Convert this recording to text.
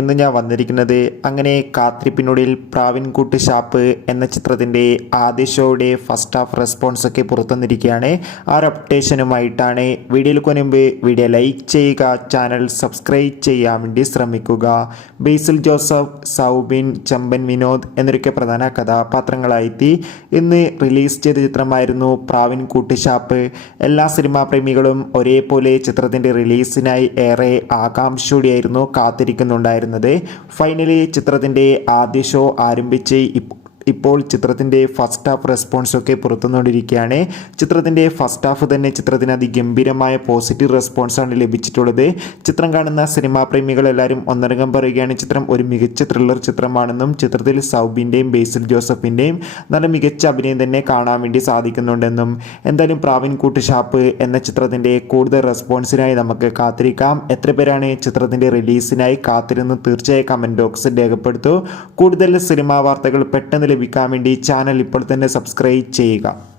എന്ന് ഞാൻ വന്നിരിക്കുന്നത് അങ്ങനെ കാത്തിരിപ്പിനുള്ളിൽ പ്രാവിൻകുട്ടി ഷാപ്പ് എന്ന ചിത്രത്തിൻ്റെ ആദ്യ ഷോയുടെ ഫസ്റ്റ് ഹാഫ് റെസ്പോൺസ് ഒക്കെ പുറത്തുവന്നിരിക്കുകയാണ്. ആ ഒരു അപ്ഡേഷനുമായിട്ടാണ് വീഡിയോയിൽ മുൻപ് വീഡിയോ ലൈക്ക് ചെയ്യുക, ചാനൽ സബ്സ്ക്രൈബ് ചെയ്യാൻ വേണ്ടി ശ്രമിക്കുക. ബേസിൽ ജോസഫ്, സൗബിൻ, ചമ്പൻ വിനോദ് എന്നൊക്കെ പ്രധാന കഥാപാത്രങ്ങളായി ഇന്ന് റിലീസ് ചെയ്ത ചിത്രമായിരുന്നു പ്രാവിൻകുട്ടി ഷാപ്പ്. എല്ലാ സിനിമാ പ്രേമികളും ഒരേപോലെ ചിത്രത്തിൻ്റെ റിലീസിനായി ഏറെ ആകാംക്ഷയോടെയായിരുന്നു കാത്തിരിക്കുന്നുണ്ടായിരുന്നത്. ഫൈനലി ചിത്രത്തിൻ്റെ ആദ്യ ഷോ ആരംഭിച്ച് ഇപ്പോൾ ചിത്രത്തിൻ്റെ ഫസ്റ്റ് ഹാഫ് റെസ്പോൺസൊക്കെ പുറത്തുകൊണ്ടിരിക്കുകയാണ്. ചിത്രത്തിൻ്റെ ഫസ്റ്റ് ഹാഫ് തന്നെ ചിത്രത്തിന് അതിഗംഭീരമായ പോസിറ്റീവ് റെസ്പോൺസാണ് ലഭിച്ചിട്ടുള്ളത്. ചിത്രം കാണുന്ന സിനിമാ പ്രേമികൾ എല്ലാവരും ഒന്നടങ്കം പറയുകയാണ് ചിത്രം ഒരു മികച്ച ത്രില്ലർ ചിത്രമാണെന്നും ചിത്രത്തിൽ സൗബിൻ്റെയും ബേസിൽ ജോസഫിൻ്റെയും നല്ല മികച്ച അഭിനയം തന്നെ കാണാൻ വേണ്ടി സാധിക്കുന്നുണ്ടെന്നും. എന്തായാലും പ്രാവിൻകുട്ടി ഷാപ്പ് എന്ന ചിത്രത്തിൻ്റെ കൂടുതൽ റെസ്പോൺസിനായി നമുക്ക് കാത്തിരിക്കാം. എത്ര പേരാണ് ചിത്രത്തിൻ്റെ റിലീസിനായി കാത്തിരുന്ന് തീർച്ചയായും കമൻറ്റ് ബോക്സിൽ രേഖപ്പെടുത്തൂ. കൂടുതൽ സിനിമാ വാർത്തകൾ പെട്ടെന്ന് ലഭിക്കാൻ വേണ്ടി ചാനൽ ഇപ്പോൾ തന്നെ സബ്സ്ക്രൈബ് ചെയ്യുക.